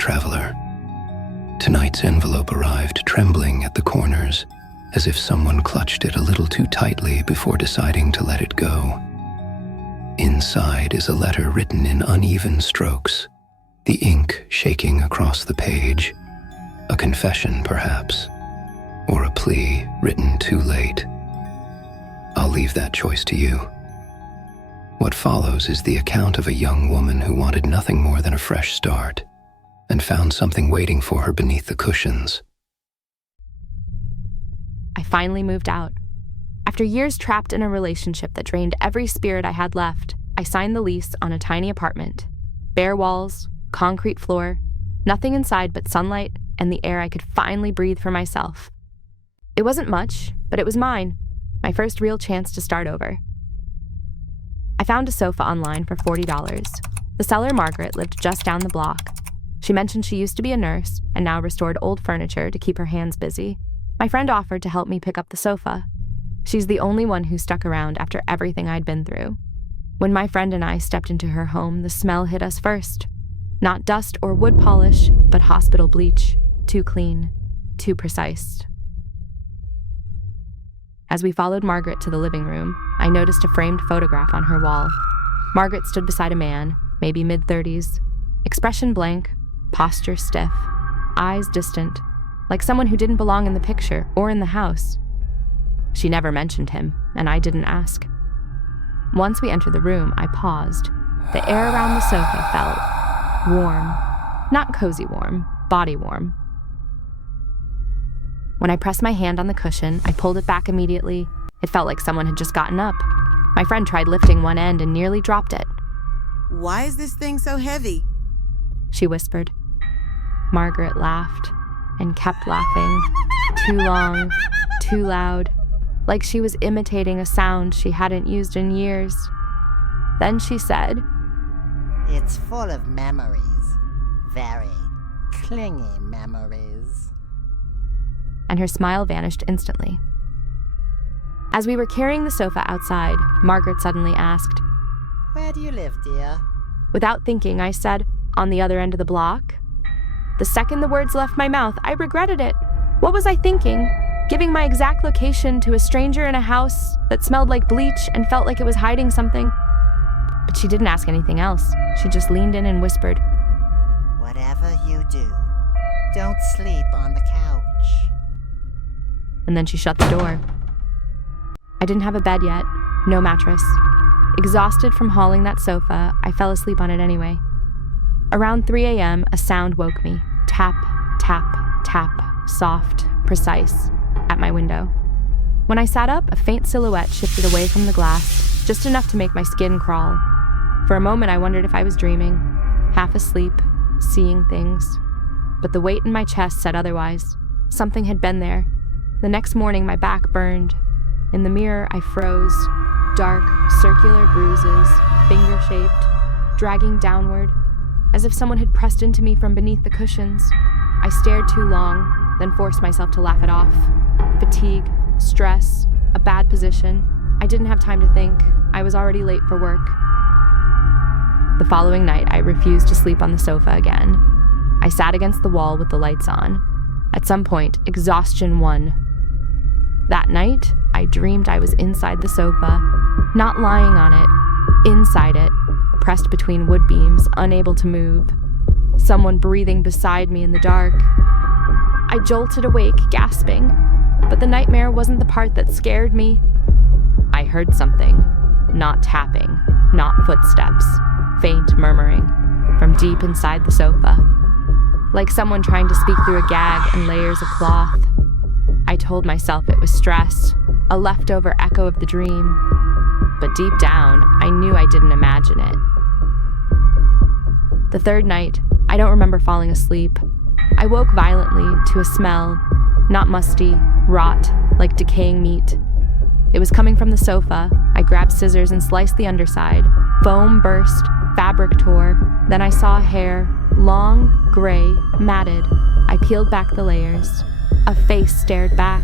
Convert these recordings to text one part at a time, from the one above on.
traveler. Tonight's envelope arrived trembling at the corners, as if someone clutched it a little too tightly before deciding to let it go. Inside is a letter written in uneven strokes, the ink shaking across the page. A confession, perhaps, or a plea written too late. I'll leave that choice to you. What follows is the account of a young woman who wanted nothing more than a fresh start and found something waiting for her beneath the cushions. I finally moved out. After years trapped in a relationship that drained every spirit I had left, I signed the lease on a tiny apartment. Bare walls, concrete floor, nothing inside but sunlight and the air I could finally breathe for myself. It wasn't much, but it was mine, my first real chance to start over. I found a sofa online for $40. The seller, Margaret, lived just down the block. She mentioned she used to be a nurse and now restored old furniture to keep her hands busy. My friend offered to help me pick up the sofa. She's the only one who stuck around after everything I'd been through. When my friend and I stepped into her home, the smell hit us first. Not dust or wood polish, but hospital bleach. Too clean, too precise. As we followed Margaret to the living room, I noticed a framed photograph on her wall. Margaret stood beside a man, maybe mid-30s, expression blank, posture stiff, eyes distant, like someone who didn't belong in the picture or in the house. She never mentioned him, and I didn't ask. Once we entered the room, I paused. The air around the sofa felt warm. Not cozy warm, body warm. When I pressed my hand on the cushion, I pulled it back immediately. It felt like someone had just gotten up. My friend tried lifting one end and nearly dropped it. "Why is this thing so heavy?" she whispered. Margaret laughed and kept laughing. Too long, too loud, like she was imitating a sound she hadn't used in years. Then she said, "It's full of memories, very clingy memories." And her smile vanished instantly. As we were carrying the sofa outside, Margaret suddenly asked, "Where do you live, dear?" Without thinking, I said, "On the other end of the block." The second the words left my mouth, I regretted it. What was I thinking? Giving my exact location to a stranger in a house that smelled like bleach and felt like it was hiding something. But she didn't ask anything else. She just leaned in and whispered, "Whatever you do, don't sleep on the couch." And then she shut the door. I didn't have a bed yet, no mattress. Exhausted from hauling that sofa, I fell asleep on it anyway. Around 3 a.m., a sound woke me. Tap, tap, tap, soft, precise, at my window. When I sat up, a faint silhouette shifted away from the glass, just enough to make my skin crawl. For a moment, I wondered if I was dreaming, half asleep, seeing things. But the weight in my chest said otherwise. Something had been there. The next morning, my back burned. In the mirror, I froze. Dark, circular bruises, finger-shaped, dragging downward, as if someone had pressed into me from beneath the cushions. I stared too long, then forced myself to laugh it off. Fatigue, stress, a bad position. I didn't have time to think. I was already late for work. The following night, I refused to sleep on the sofa again. I sat against the wall with the lights on. At some point, exhaustion won. That night, I dreamed I was inside the sofa, not lying on it, inside it, pressed between wood beams, unable to move. Someone breathing beside me in the dark. I jolted awake, gasping, but the nightmare wasn't the part that scared me. I heard something, not tapping, not footsteps, faint murmuring, from deep inside the sofa, like someone trying to speak through a gag and layers of cloth. I told myself it was stress, a leftover echo of the dream, but deep down, I knew I didn't imagine it. The third night, I don't remember falling asleep. I woke violently to a smell, not musty, rot, like decaying meat. It was coming from the sofa. I grabbed scissors and sliced the underside. Foam burst, fabric tore. Then I saw hair, long, gray, matted. I peeled back the layers. A face stared back.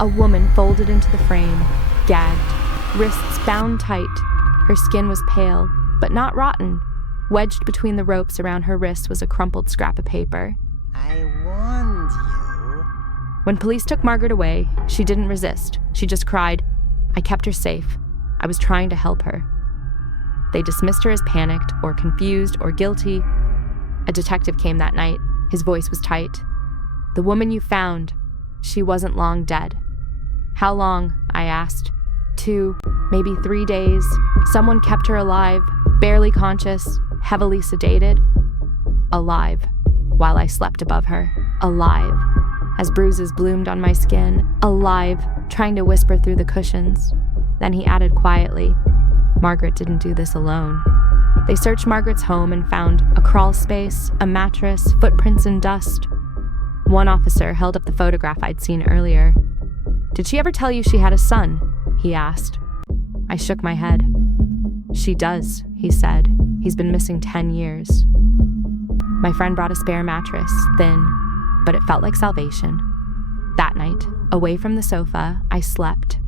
A woman folded into the frame, gagged, wrists bound tight. Her skin was pale, but not rotten. Wedged between the ropes around her wrists was a crumpled scrap of paper. I warned you. When police took Margaret away, she didn't resist. She just cried. I kept her safe. I was trying to help her. They dismissed her as panicked or confused or guilty. A detective came that night. His voice was tight. The woman you found, she wasn't long dead. How long? I asked. 2, maybe 3 days. Someone kept her alive, barely conscious, heavily sedated. Alive, while I slept above her. Alive, as bruises bloomed on my skin. Alive, trying to whisper through the cushions. Then he added quietly, Margaret didn't do this alone. They searched Margaret's home and found a crawl space, a mattress, footprints in dust. One officer held up the photograph I'd seen earlier. Did she ever tell you she had a son? He asked. I shook my head. She does, he said. He's been missing 10 years. My friend brought a spare mattress, thin, but it felt like salvation. That night, away from the sofa, I slept.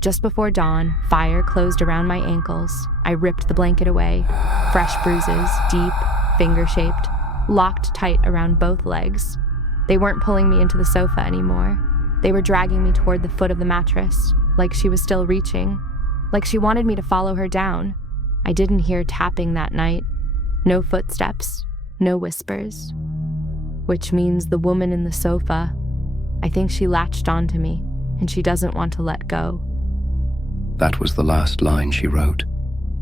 Just before dawn, fire closed around my ankles. I ripped the blanket away. Fresh bruises, deep, finger-shaped, locked tight around both legs. They weren't pulling me into the sofa anymore. They were dragging me toward the foot of the mattress, like she was still reaching, like she wanted me to follow her down. I didn't hear tapping that night. No footsteps, no whispers. Which means the woman in the sofa, I think she latched onto me, and she doesn't want to let go. That was the last line she wrote.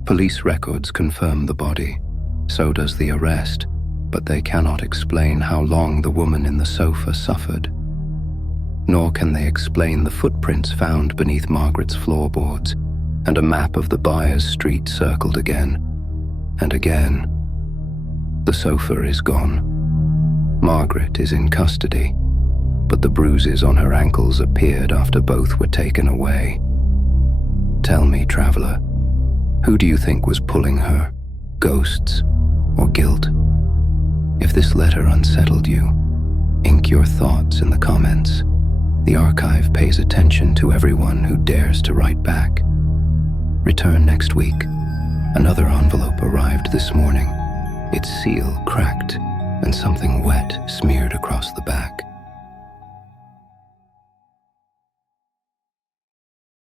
Police records confirm the body. So does the arrest, but they cannot explain how long the woman in the sofa suffered. Nor can they explain the footprints found beneath Margaret's floorboards and a map of the buyer's street circled again and again. The sofa is gone. Margaret is in custody, but the bruises on her ankles appeared after both were taken away. Tell me, traveler, who do you think was pulling her? Ghosts or guilt? If this letter unsettled you, ink your thoughts in the comments. The archive pays attention to everyone who dares to write back. Return next week. Another envelope arrived this morning. Its seal cracked and something wet smeared across the back.